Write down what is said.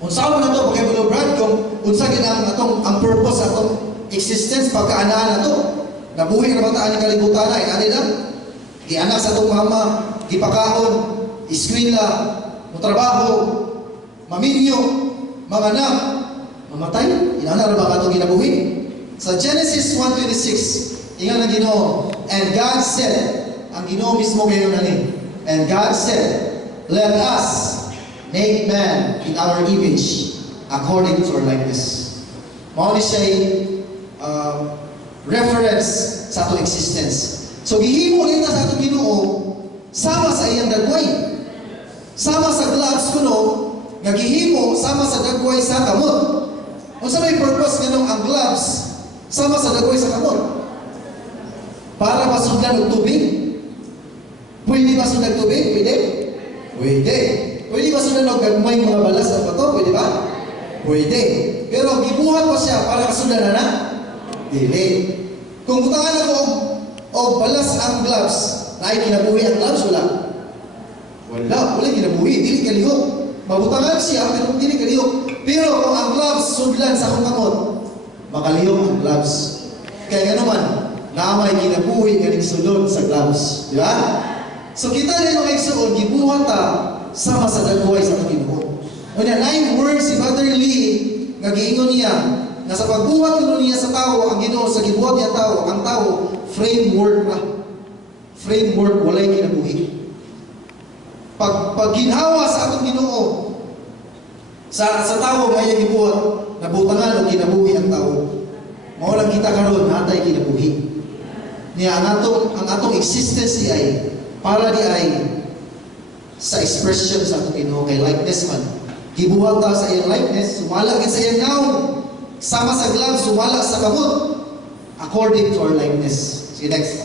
Unsa man nato pagkabalo Brad kung unsa gid ang purpose atong existence pagkaanaan nato. Nabuhi ra bata ani kalibutan ay ani lang. Gianak sa atong mama, gipakaon, eskwela, motrabaho, maminyo, manganak, mamatay. Inana ra ba katong ginabuhi? Sa Genesis 1:26, ingon ang Ginoo, and God said, ang Ginoo mismo ngayon ani, and God said, let us make man in our image according to our likeness. Mao ni siya reference sa atong existence. So gihimo nita sa atong Ginoo sama sa iyang dagway. Sama sa gloves kuno nga gihimo sama sa dagway sa kamot. Unsa may purpose nganong ang gloves sama sa dagway sa kamot? Para masudlan og tubig? Pwede ba sundan tubig? Pwede? Pwede. Pwede ba sundan og gagmay mga balas at bato? Pwede ba? Pwede. Pero gibuhat pa siya para kasundan na? Dili. Kung butangan ako og balas ang gloves, na ay kinabuhi ang gloves, wala. Wala kinabuhi, dili kalihok. Mabutangan siya, pero dili kalihok. Pero kung ang gloves sudlan sa akong kamot, makalihok ang gloves. Kaya gano'n man, naamay kinabuhi nga sulod sa gloves. Di ba? So kita rin mga igsuon, gibuhat ta sama sa dagway sa itong Ginoo. Unya, 9 words si Father Lee nga giingon niya na sa pagbuhat kuno niya sa tao, ang Ginoo sa gibuhat niya tao, ang tao framework ra. Framework walay kinabuhi. Pag ginhawa sa atong Ginoo sa tao nga iya gibuhat, nabutangan o kinabuhi ang tao. Mao lang kita karon natay kinabuhi. Niya ang atong existence ay para di ay sa expression sa atong Ginoo kay likeness man. Gibuhat ta sa iyang likeness, sumala gid sa iyang gown, sama sa gloves, sumala sa kamot according to our likeness. See next.